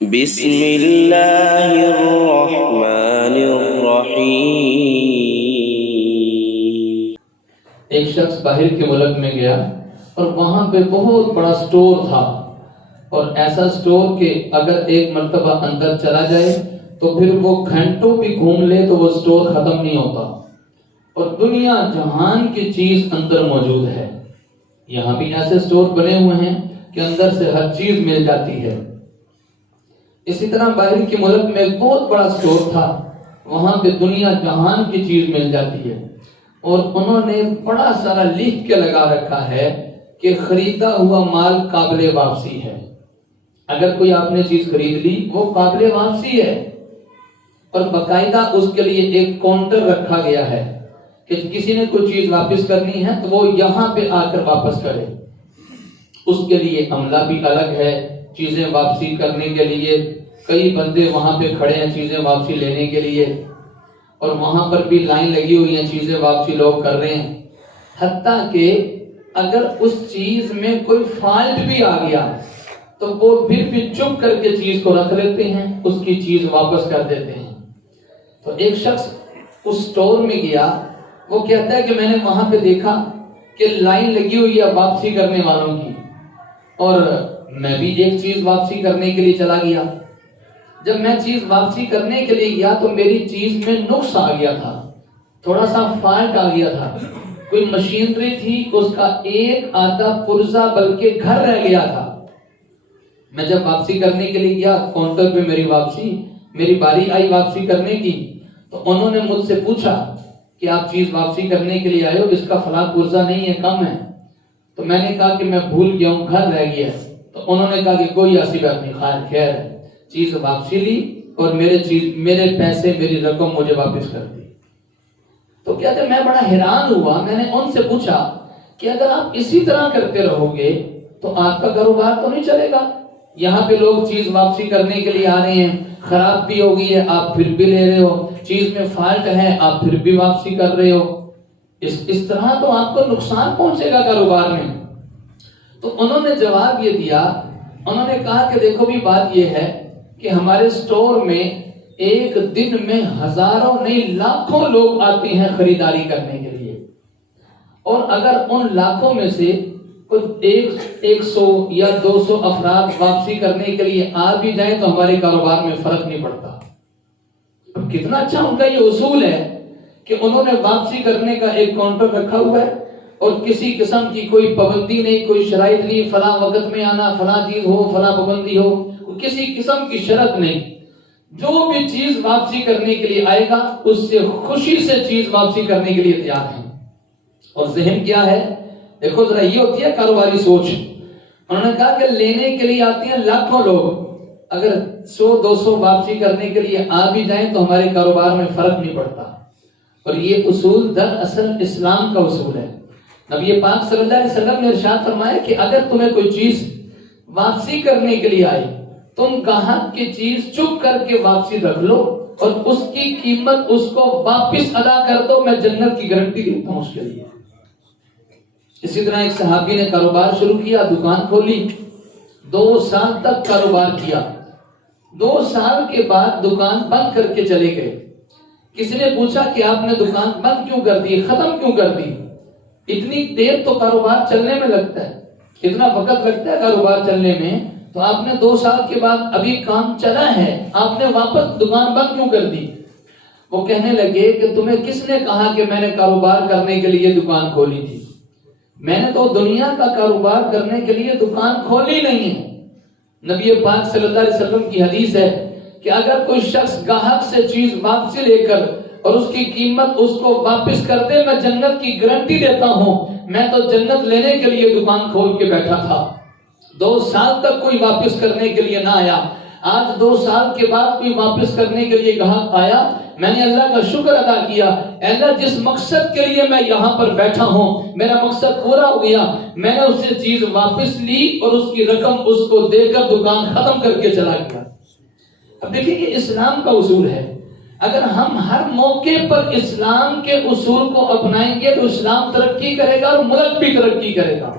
بسم اللہ الرحمن الرحیم۔ ایک شخص باہر کے ملک میں گیا اور وہاں پہ بہت بڑا سٹور تھا، اور ایسا سٹور کہ اگر ایک مرتبہ اندر چلا جائے تو پھر وہ گھنٹوں بھی گھوم لے تو وہ سٹور ختم نہیں ہوتا، اور دنیا جہان کی چیز اندر موجود ہے۔ یہاں بھی ایسے سٹور بنے ہوئے ہیں کہ اندر سے ہر چیز مل جاتی ہے۔ اسی طرح باہر کے ملک میں ایک بہت بڑا سٹور تھا، وہاں پہ دنیا جہان کی چیز مل جاتی ہے، اور انہوں نے بڑا سارا لکھ کے لگا رکھا ہے کہ خریدا ہوا مال قابل واپسی ہے۔ اگر کوئی آپ نے چیز خرید لی وہ قابل واپسی ہے، اور باقاعدہ اس کے لیے ایک کاؤنٹر رکھا گیا ہے کہ کسی نے کوئی چیز واپس کرنی ہے تو وہ یہاں پہ آ کر واپس کرے۔ اس کے لیے عملہ بھی الگ ہے، چیزیں واپسی کرنے کے لیے کئی بندے وہاں پہ کھڑے ہیں چیزیں واپسی لینے کے لیے، اور وہاں پر بھی لائن لگی ہوئی ہیں، چیزیں واپسی لوگ کر رہے ہیں۔ حتیٰ کہ اگر اس چیز میں کوئی فالٹ بھی آ گیا تو وہ پھر بھی چپ کر کے چیز کو رکھ لیتے ہیں، اس کی چیز واپس کر دیتے ہیں۔ تو ایک شخص اس سٹور میں گیا، وہ کہتا ہے کہ میں نے وہاں پہ دیکھا کہ لائن لگی ہوئی ہے واپسی کرنے والوں کی، اور میں بھی ایک چیز واپسی کرنے کے لیے چلا گیا۔ جب میں چیز واپسی کرنے کے لیے گیا تو میری چیز میں نقص آ گیا تھا، تھوڑا سا فالٹ آ گیا تھا، کوئی مشینری تھی اس کا ایک آدھا پرزہ بلکہ گھر رہ گیا تھا۔ میں جب واپسی کرنے کے لیے گیا کاؤنٹر پہ میری باری آئی واپسی کرنے کی، تو انہوں نے مجھ سے پوچھا کہ آپ چیز واپسی کرنے کے لیے آئے ہو، اس کا فلاں پرزہ نہیں ہے، کم ہے۔ تو میں نے کہا کہ میں بھول گیا ہوں، گھر رہ گیا ہے۔ تو انہوں نے کہا کہ کوئی ایسی بات نہیں، خیر ہے، چیز واپسی لی اور میرے پیسے میری رقم مجھے واپس کر دی۔ تو کہتے میں بڑا حیران ہوا، میں نے ان سے پوچھا کہ اگر آپ اسی طرح کرتے رہو گے تو آپ کا کاروبار تو نہیں چلے گا۔ یہاں پہ لوگ چیز واپسی کرنے کے لیے آ رہے ہیں، خراب بھی ہو گئی ہے آپ پھر بھی لے رہے ہو، چیز میں فالٹ ہے آپ پھر بھی واپسی کر رہے ہو، اس طرح تو آپ کو نقصان پہنچے گا کاروبار میں۔ تو انہوں نے جواب یہ دیا، انہوں نے کہا کہ دیکھو بھی بات یہ ہے کہ ہمارے سٹور میں ایک دن میں ہزاروں نہیں لاکھوں لوگ آتے ہیں خریداری کرنے کے لیے، اور اگر ان لاکھوں میں سے کچھ 100 یا 200 افراد واپسی کرنے کے لیے آ بھی جائیں تو ہمارے کاروبار میں فرق نہیں پڑتا۔ اب کتنا اچھا ان کا یہ اصول ہے کہ انہوں نے واپسی کرنے کا ایک کاؤنٹر رکھا ہوا ہے، اور کسی قسم کی کوئی پابندی نہیں، کوئی شرائط نہیں، فلاں وقت میں آنا، فلاں چیز ہو، فلاں پابندی ہو، کسی قسم کی شرط نہیں۔ جو بھی چیز واپسی کرنے کے لیے آئے گا اس سے خوشی سے چیز واپسی کرنے کے لیے تیار ہیں۔ اور ذہن کیا ہے، دیکھو ذرا یہ ہوتی ہے کاروباری سوچ۔ انہوں نے کہا کہ لینے کے لیے آتے ہیں لاکھوں لوگ، اگر 100-200 واپسی کرنے کے لیے آ بھی جائیں تو ہمارے کاروبار میں فرق نہیں پڑتا۔ اور یہ اصول دراصل اسلام کا اصول ہے۔ نبی پاک صلی اللہ علیہ وسلم نے ارشاد فرمایا کہ اگر تمہیں کوئی چیز واپسی کرنے کے لیے آئی، تم گاہک کی چیز چپ کر کے واپسی رکھ لو اور اس کی قیمت اس کو واپس ادا کر دو، میں جنت کی گارنٹی دیتا ہوں اس کے لیے۔ اسی طرح ایک صحابی نے کاروبار شروع کیا، دکان کھولی، 2 سال تک کاروبار کیا۔ 2 سال کے بعد دکان بند کر کے چلے گئے۔ کسی نے پوچھا کہ آپ نے دکان بند کیوں کر دی، ختم کیوں کر دی؟ اتنی دیر تو کاروبار چلنے میں لگتا ہے، اتنا وقت لگتا ہے کاروبار چلنے میں، تو آپ نے 2 سال کے بعد ابھی کام چلا ہے، آپ نے واپس دکان بند کیوں کر دی؟ وہ کہنے لگے کہ تمہیں کس نے کہا کہ میں نے کاروبار کرنے کے لیے دکان کھولی تھی؟ میں نے تو دنیا کا کاروبار کرنے کے لیے دکان کھولی نہیں ہے۔ نبی پاک صلی اللہ علیہ وسلم کی حدیث ہے کہ اگر کوئی شخص گاہک سے چیز واپسی لے کر اور اس کی قیمت اس کو واپس کر دے، میں جنت کی گارنٹی دیتا ہوں، میں تو جنت لینے کے لیے دکان کھول کے بیٹھا تھا۔ 2 سال تک کوئی واپس کرنے کے لیے نہ آیا، آج 2 سال کے بعد کوئی واپس کرنے کے لیے گاہک آیا، میں نے اللہ کا شکر ادا کیا، اللہ جس مقصد کے لیے میں یہاں پر بیٹھا ہوں میرا مقصد پورا ہو گیا، میں نے اس سے چیز واپس لی اور اس کی رقم اس کو دے کر دکان ختم کر کے چلا گیا۔ اب دیکھیں یہ اسلام کا اصول ہے، اگر ہم ہر موقع پر اسلام کے اصول کو اپنائیں گے تو اسلام ترقی کرے گا اور ملک بھی ترقی کرے گا۔